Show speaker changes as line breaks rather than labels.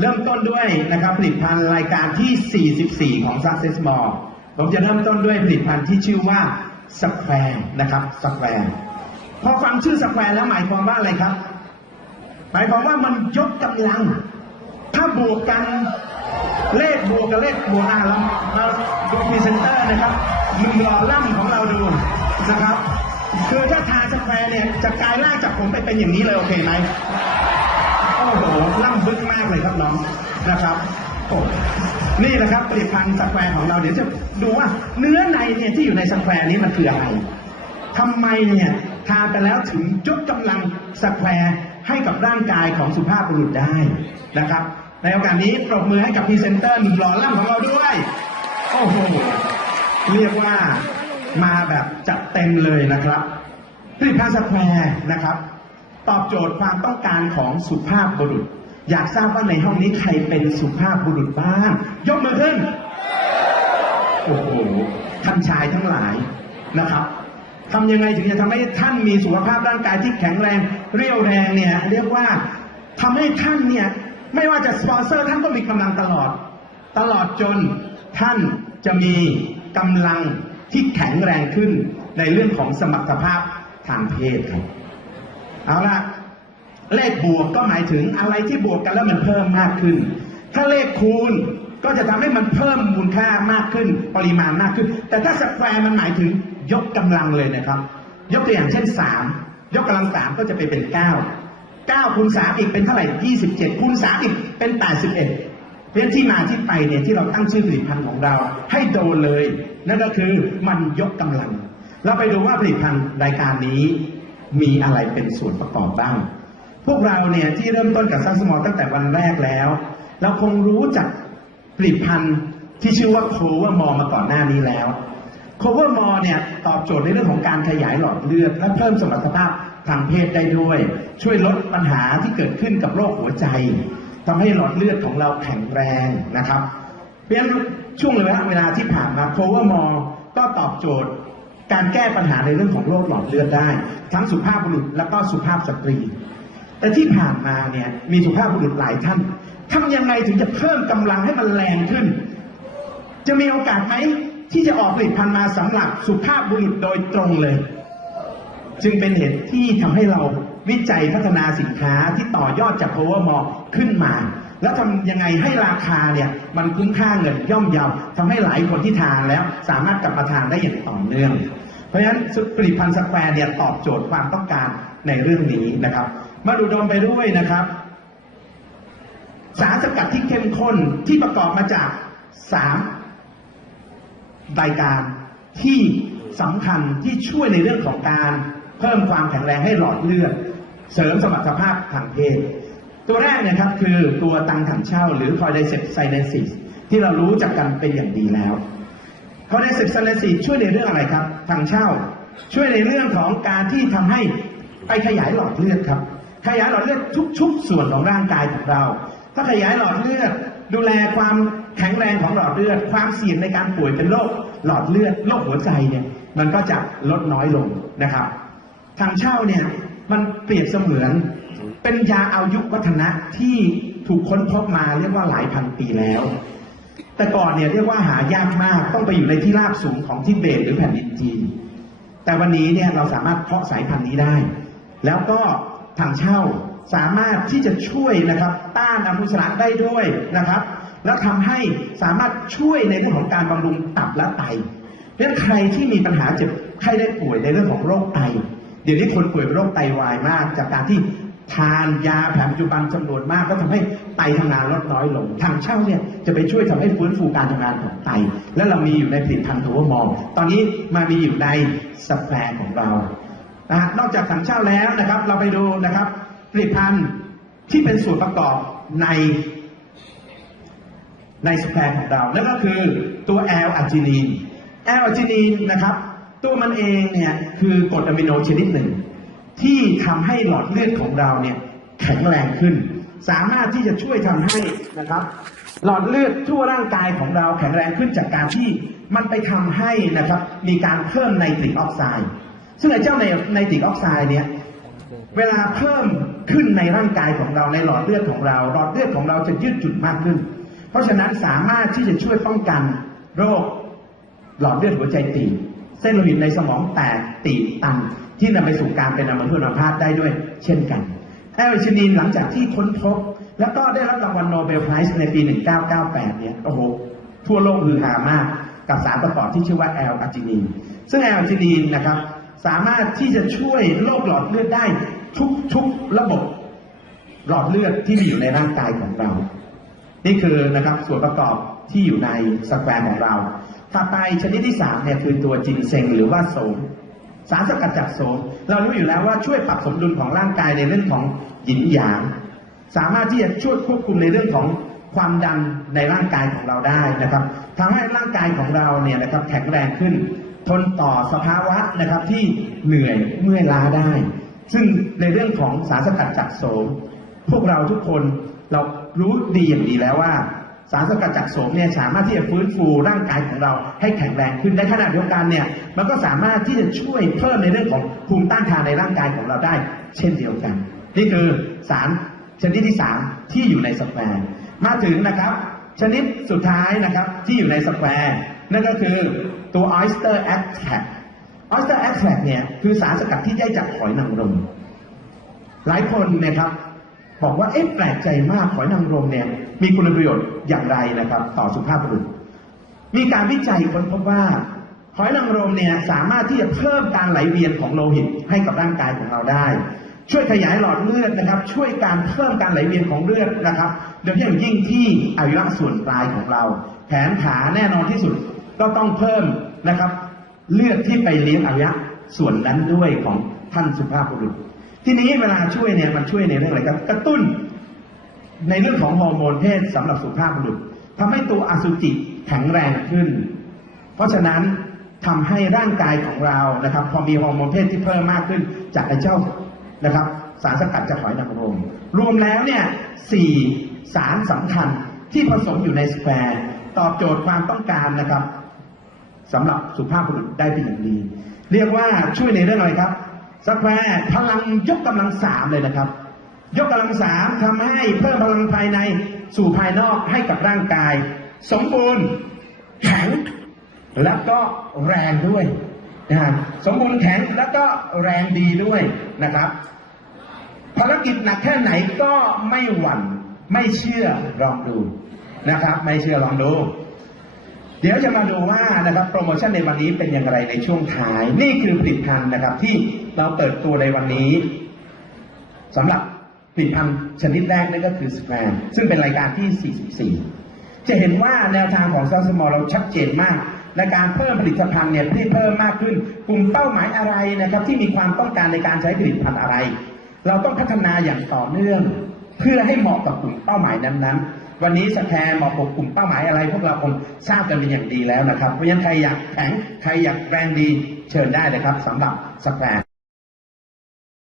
เริ่มต้นด้วยนะครับผลิตภัณฑ์รายการที่ 44 ของ Success Mall ผมจะเริ่มต้นด้วยผลิตภัณฑ์ที่ชื่อว่าสแควร์นะครับสแควร์พอฟังชื่อสแควร์แล้วหมายความว่าอะไรครับ หมายความว่ามันยกกำลัง ถ้าบวกกันเลขบวกกับเลขบวกอะเราเราดูพรีเซนเตอร์นะครับมึงรอล่ำของเราดูนะครับคือถ้าทาสแควร์เนี่ยจะกลายร่างจากผมไปเป็นอย่างนี้เลยโอเคไหม โอ้โหล่ำบึกมากเลยครับน้องนะครับนี่แหละครับผลิตภัณฑ์สแควร์ของเราเดี๋ยวจะดูว่าเนื้อในเนี่ยที่อยู่ในสแควร์นี้มันคืออะไรทำไมเนี่ยทานไปแล้วถึงยกกำลังสแควร์ให้กับร่างกายของสุภาพบุรุษได้นะครับ ในโอกาสนี้ปรบมือให้กับพรีเซนเตอร์หนุ่มหล่อล่ำของเราด้วย โอ้โห เรียกว่ามาแบบจัดเต็มเลยนะครับผลิตภัณฑ์สแควร์นะครับ ตอบโจทย์ความต้องการของสุภาพบุรุษ อยากทราบว่าในห้องนี้ใครเป็นสุภาพบุรุษบ้าง ยกมือขึ้น โอ้โหท่านชายทั้งหลายนะครับทำยังไงถึงจะทำให้ท่านมีสุขภาพร่างกายที่แข็งแรง เรี่ยวแรงเนี่ย เรียกว่าทำให้ท่านเนี่ย ไม่ว่าจะสปอนเซอร์ท่านก็มีกำลังตลอด ตลอดจนท่านจะมีกำลังที่แข็งแรงขึ้นในเรื่องของสมรรถภาพทางเพศครับ เอาละเลขบวกก็หมายถึงอะไรที่บวกกันแล้วมันเพิ่มมากขึ้น ถ้าเลขคูณก็จะทำให้มันเพิ่มมูลค่ามากขึ้น ปริมาณมากขึ้น แต่ถ้าสแควร์มันหมายถึงยกกำลังเลยนะครับ ยกตัวอย่างเช่น3ยกกำลัง3ก็จะไปเป็น9 9คูณ3อีกเป็นเท่าไหร่27คูณ3อีกเป็น81เพราะฉะนั้นที่มาที่ไปเนี่ยที่เราตั้งชื่อผลิตภัณฑ์ของเรา ให้โดนเลย นั่นก็คือมันยกกำลัง เราไปดูว่าผลิตภัณฑ์รายการนี้ มีอะไรเป็นส่วนประกอบบ้าง พวกเราเนี่ยที่เริ่มต้นกับซัสมอลตั้งแต่วันแรกแล้ว เราคงรู้จักผลิตภัณฑ์ที่ชื่อว่าโคเวอร์มอมาก่อนหน้านี้แล้วโคเวอร์มอเนี่ยตอบโจทย์ในเรื่องของการขยายหลอดเลือด และเพิ่มสมรรถภาพทางเพศได้ด้วย ช่วยลดปัญหาที่เกิดขึ้นกับโรคหัวใจทำให้หลอดเลือดของเราแข็งแรงนะครับเพราะฉะนั้นช่วงระยะเวลาที่ผ่านมาโคเวอร์มอก็ตอบโจทย์ การแก้ปัญหาในเรื่องของโรคหลอดเลือดได้ ทั้งสุภาพบุรุษและก็สุภาพสตรี แต่ที่ผ่านมาเนี่ยมีสุภาพบุรุษหลายท่านทำยังไงถึงจะเพิ่มกำลังให้มันแรงขึ้น จะมีโอกาสไหมที่จะออกผลิตภัณฑ์มาสำหรับสุภาพบุรุษโดยตรงเลย จึงเป็นเหตุที่ทำให้เราวิจัยพัฒนาสินค้าที่ต่อยอดจาก Power m a l l ขึ้นมา แล้วทำยังไงให้ราคาเนี่ย มันคุ้มค่าเงินย่อมเยาทำให้หลายคนที่ทานแล้ว สามารถกลับมาทานได้อย่างต่อเนื่อง เพราะฉะนั้นผลิตภัณฑ์สแควร์เนี่ยตอบโจทย์ความต้องการในเรื่องนี้นะครับ มาดูดมไปด้วยนะครับ สารสกัดที่เข้มข้นที่ประกอบมาจากสามรายการที่สำคัญที่ช่วยในเรื่องของการเพิ่มความแข็งแรงให้หลอดเลือด เสริมสมรรถภาพทางเพศ ตัวแรกนยครับคือตัวตังถังเช่าหรือคอยไดเซปไซเนซิสที่เรารู้จักกันเป็นอย่างดีแล้ว คอยไดเซปไซเนซิสช่วยในเรื่องอะไรครับถังเช่า ช่วยในเรื่องของการที่ทำให้ไปขยายหลอดเลือดครับ ขยายหลอดเลือดทุกๆส่วนของร่างกายของเรา ถ้าขยายหลอดเลือด ดูแลความแข็งแรงของหลอดเลือด ความเสี่ยงในการป่วยเป็นโรคหลอดเลือดโรคหัวใจเนี่ย มันก็จะลดน้อยลงนะครับ ทางเช่าเนี่ยมันเปรียบเสมือนเป็นยาอายุวัฒนะที่ถูกค้นพบมาเรียกว่าหลายพันปีแล้ว แต่ก่อนเนี่ยเรียกว่าหายากมากต้องไปอยู่ในที่ราบสูงของทิเบตหรือแผ่นดินจีน แต่วันนี้เนี่ยเราสามารถเพาะสายพันธุ์นี้ได้ แล้วก็ทางเช่าสามารถที่จะช่วยนะครับต้านอนุมูลอิสระได้ด้วยนะครับ แล้วทำให้สามารถช่วยในเรื่องของการบำรุงตับและไตเพราะฉะนั้นใครที่มีปัญหาเจ็บไข้ได้ป่วยในเรื่องของโรคไต เดี๋ยวนี้คนป่วยเป็นโรคไตวายมาก จากการที่ ทานยาแผนปัจจุบันจำนวนมากก็ทำให้ไตทำงานลดน้อยลง ทางเช่าเนี่ยจะไปช่วยทำให้ฟื้นฟูการทำงานของไต และเรามีอยู่ในผลิตภัณฑ์ตัวมอลตอนนี้มามีอยู่ในสแปรของเรานะนอกจากถังเช่าแล้วนะครับ เราไปดูนะครับ ผลิตภัณฑ์ที่เป็นส่วนประกอบในในสแควร์ของเรา นั่นก็คือตัวแอลอาจินีนแอลอาจินีนนะครับ ตัวมันเองเนี่ยคือกรดอะมิโนชนิดหนึ่ง ที่ทำให้หลอดเลือดของเราเนี่ยแข็งแรงขึ้น สามารถที่จะช่วยทำให้นะครับ หลอดเลือดทั่วร่างกายของเราแข็งแรงขึ้นจากการที่มันไปทำให้นะครับ มีการเพิ่มไนตริกออกไซด์ซึ่งไอ้เจ้าในไนตริกออกไซด์เนี่ยเวลาเพิ่มขึ้นในร่างกายของเราในหลอดเลือดของเรา หลอดเลือดของเราจะยืดหยุ่นมากขึ้น เพราะฉะนั้นสามารถที่จะช่วยป้องกันโรคหลอดเลือดหัวใจตีบเส้นโลหิตในสมองแตกตีบตัน ที่นำไปสู่การเป็นอัมพฤกษ์อัมพาตได้ด้วยเช่นกันแอลชินีนหลังจากที่ค้นพบ แล้วก็ได้รับรางวัลโนเบลไพรส์ในปี 1998 เนี่ย โอ้โห ทั่วโลกฮือฮามากกับสารประกอบที่ชื่อว่าแอลอาจินีน ซึ่งแอลอาจินีนนะครับ สามารถที่จะช่วยโรคหลอดเลือดได้ทุกทุกระบบหลอดเลือดที่มีอยู่ในร่างกายของเรา นี่คือนะครับส่วนประกอบที่อยู่ในสแควร์ของเรา ถัดไปชนิดที่สามเนี่ยคือตัวจินเซงหรือว่าโสม สารสกัดจากโสมเรารู้อยู่แล้วว่าช่วยปรับสมดุลของร่างกายในเรื่องของหยินหยาง สามารถที่จะช่วยควบคุมในเรื่องของความดันในร่างกายของเราได้นะครับทำให้ร่างกายของเราเนี่ยนะครับแข็งแรงขึ้น ทนต่อสภาวะนะครับที่เหนื่อยเมื่อยล้าได้ ซึ่งในเรื่องของสารสกัดจากโสมพวกเราทุกคนเรารู้ดีอย่างดีแล้วว่า สารสกัดจากโสมเนี่ยสามารถที่จะฟื้นฟูร่างกายของเราให้แข็งแรงขึ้นในขณะเดียวกันเนี่ยมันก็สามารถที่จะช่วยเพิ่มในเรื่องของภูมิต้านทานในร่างกายของเราได้ เช่นเดียวกัน นี่คือสารชนิดที่สามที่อยู่ในสแควร์มาถึงนะครับ ชนิดสุดท้ายนะครับที่อยู่ในสแควร์นั่นก็คือตัว oyster extract oyster extract เนี่ยคือสารสกัดที่ได้จากหอยนางรมหลายคนนะครับบอกว่าเอ๊ะแปลกใจมากหอยนางรมเนี่ย มีคุณประโยชน์อย่างไรนะครับ ต่อสุขภาพบุรุษ มีการวิจัยค้นพบว่าหอยนางรมเนี่ยสามารถที่จะเพิ่มการไหลเวียนของโลหิตให้กับร่างกายของเราได้ ช่วยขยายหลอดเลือดนะครับ ช่วยการเพิ่มการไหลเวียนของเลือดนะครับ โดยเฉพาะอย่างยิ่งที่อวัยวะส่วนปลายของเรา แขนขาแน่นอนที่สุดก็ต้องเพิ่มนะครับ เลือดที่ไปเลี้ยงอวัยวะส่วนนั้นด้วยของท่านสุภาพบุรุษ ทีนี้เวลาช่วยเนี่ยมันช่วยในเรื่องอะไรครับกระตุ้น ในเรื่องของฮอร์โมนเพศสำหรับสุภาพบุรุษทำให้ตัวอสุจิแข็งแรงขึ้น เพราะฉะนั้นทำให้ร่างกายของเรานะครับ พอมีฮอร์โมนเพศที่เพิ่มมากขึ้นจากไอเจ้านะครับ สารสกัดจากหอยนางรมรวมแล้วเนี่ยสี่สารสำคัญที่ผสมอยู่ในสแควร์ตอบโจทย์ความต้องการนะครับสำหรับสุภาพบุรุษได้เป็นอย่างดี เรียกว่าช่วยในเรื่องอะไรครับสแควร์พลังยกกำลังสามเลยนะครับ ยกกำลังสามทำให้เพิ่มพลังภายในสู่ภายนอกให้กับร่างกาย สมบูรณ์แข็งแล้วก็แรงด้วยนะฮะสมบูรณ์แข็งแล้วก็แรงดีด้วยนะครับภารกิจหนักแค่ไหนก็ไม่หวั่นไม่เชื่อลองดูนะครับ ไม่เชื่อลองดู เดี๋ยวจะมาดูว่านะครับโปรโมชั่นในวันนี้เป็นอย่างไรในช่วงท้าย นี่คือผลิตภัณฑ์นะครับที่เราเปิดตัวในวันนี้สำหรับ ผลิตภัณฑ์ชนิดแรกนั่นก็คือสแกรมซึ่งเป็นรายการที่ 44 จะเห็นว่าแนวทางของซัสมอเราชัดเจนมากในการเพิ่มผลิตภัณฑ์เนี่ยที่เพิ่มมากขึ้น กลุ่มเป้าหมายอะไรนะครับที่มีความต้องการในการใช้ผลิตภัณฑ์อะไร เราต้องพัฒนาอย่างต่อเนื่อง เพื่อให้เหมาะกับกลุ่มเป้าหมายนั้นๆวันนี้สแกนเหมาะกับกลุ่มเป้าหมายอะไร พวกเราคงทราบกันเป็นอย่างดีแล้วนะครับ เพราะฉะนั้นใครอยากแข็ง ใครอยากแรงดี เชิญได้เลยครับสำหรับสแกน